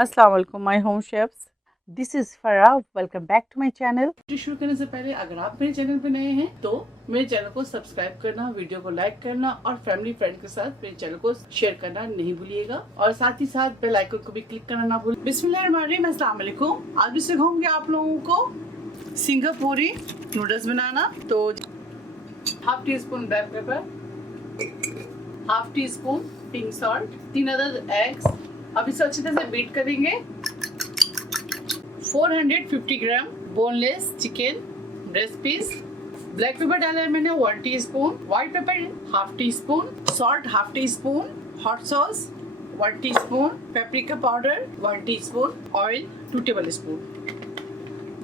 अस्सलाम वालेकुम my home chefs, this is Farah. Welcome back to my channel. शुरू करने से पहले अगर आप मेरे चैनल पे नए हैं तो मेरे चैनल को सब्सक्राइब करना, वीडियो को लाइक करना और फैमिली फ्रेंड के साथ मेरे चैनल को शेयर करना नहीं भूलिएगा और साथ ही साथ बेल आइकन को भी क्लिक करना ना भूलिए। बिस्मिल्लाहिर्रहमानिर्रहीम, अस्सलाम वालेकुम। आज भी सिखाऊंगी आप लोगों को सिंगापुरी नूडल्स बनाना। तो half teaspoon black pepper, half tea spoon pink salt, 3 अदद एग्स। अब इसे अच्छी तरह से बीट करेंगे। 450 gram boneless chicken breast piece. Black pepper डाला है मैंने 1 teaspoon, white pepper half teaspoon, salt half teaspoon, hot sauce 1 teaspoon, paprika powder 1 teaspoon, oil 2 tablespoon,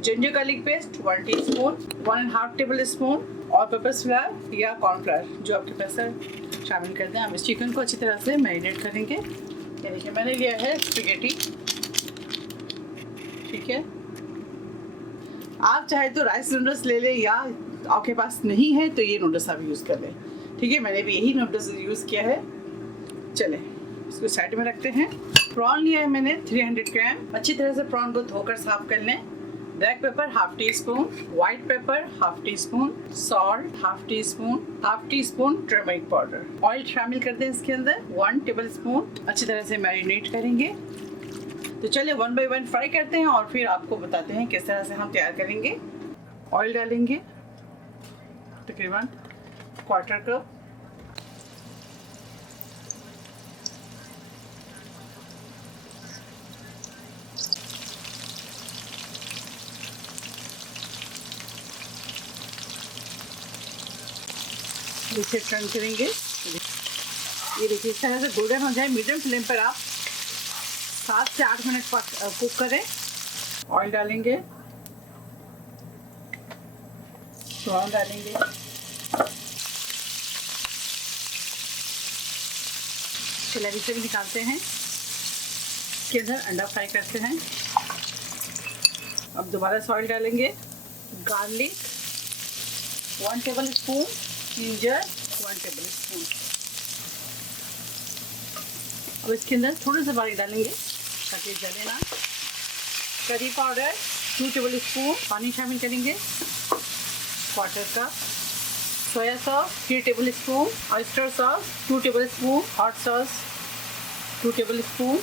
ginger garlic paste 1 teaspoon, 1.5 tablespoon और pepper flour या cornflour जो आपके पास है शामिल कर दें। हम इस चिकन को अच्छी तरह से मैरिनेट करेंगे। ये देखिए मैंने लिया है स्पैगेटी, ठीक है। आप चाहे तो राइस नूडल्स ले लें या आपके पास नहीं है तो ये नूडल्स आप यूज़ कर लें, ठीक है। मैंने भी यही नूडल्स यूज़ किया है। चले इसको साइड में रखते हैं। प्रॉन लिया है मैंने 300 ग्राम। अच्छी तरह से प्रॉन को धोकर साफ कर लें। Black pepper half teaspoon, white pepper half teaspoon, salt half tea spoon turmeric powder, oil शामिल कर दें इसके अंदर 1 टेबल स्पून। अच्छी तरह से मैरिनेट करेंगे। तो चलिए 1 बाय 1 फ्राई करते हैं और फिर आपको बताते हैं किस तरह से हम तैयार करेंगे। ऑयल डालेंगे तकरीबन 1/4 कप। इसे टर्न करेंगे। ये देखिए इस तरह से गोल्डन हो जाए। मीडियम फ्लेम पर आप 7 से 8 मिनट कुक करें। ऑयल डालेंगे, प्रॉन डालेंगे, चलिए इसे भी निकालते हैं। इसके अंदर अंडा फ्राई करते हैं। अब दोबारा से ऑयल डालेंगे। Garlic 1 table spoon, ginger 1 table spoon. अब इसके अंदर थोड़े से बारीक डालेंगे ताकि जले ना। करी पाउडर 2 टेबल स्पून, पानी शामिल करेंगे 1/4 cup. Soya sauce 3 tablespoon, oyster sauce 2 tablespoon, hot sauce 2 tablespoon,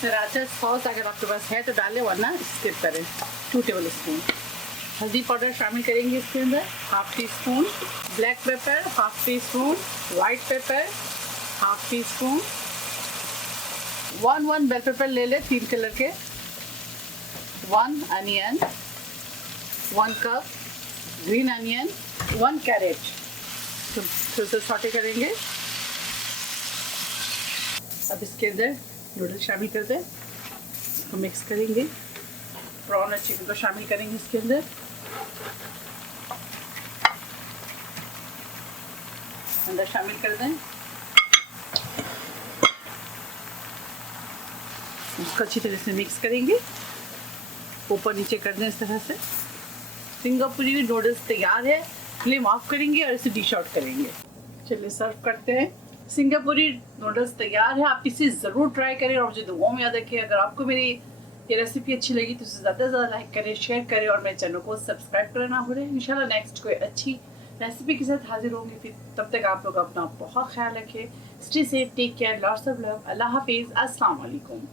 sriracha sauce अगर आपके पास है तो डालें वरना स्किप करें 2 टेबल स्पून। हल्दी पाउडर शामिल करेंगे इसके अंदर half teaspoon, black pepper half teaspoon, white pepper half teaspoon, 1 bell pepper ले ले 3 कलर के, 1 onion, 1 cup green onion, 1 carrot. तो फिर से सॉटे करेंगे। अब इसके अंदर नूडल्स शामिल कर दें, इसको मिक्स करेंगे। प्रॉन और चिकन को शामिल करेंगे इसके अंदर। अंदर शामिल कर दें। इसको अच्छी तरह से मिक्स करेंगे, ऊपर नीचे कर दें इस तरह से। सिंगापुरी नूडल्स तैयार है। फ्लेम ऑफ करेंगे और इसे डिश आउट करेंगे। चलिए सर्व करते हैं। सिंगापुरी नूडल्स तैयार है। आप इसे ज़रूर ट्राई करें और मुझे दुआओं में याद रखें। अगर आपको मेरी ये रेसिपी अच्छी लगी तो इसे ज़्यादा से ज़्यादा लाइक करें, शेयर करें और मेरे चैनल को सब्सक्राइब करना ना भूलें। इंशाल्लाह नेक्स्ट कोई अच्छी रेसिपी के साथ हाजिर होंगी। फिर तब तक आप लोग अपना बहुत ख्याल रखें। Stay safe, take care, lots of love. अल्लाह हाफिज़, अस्सलाम वालेकुम।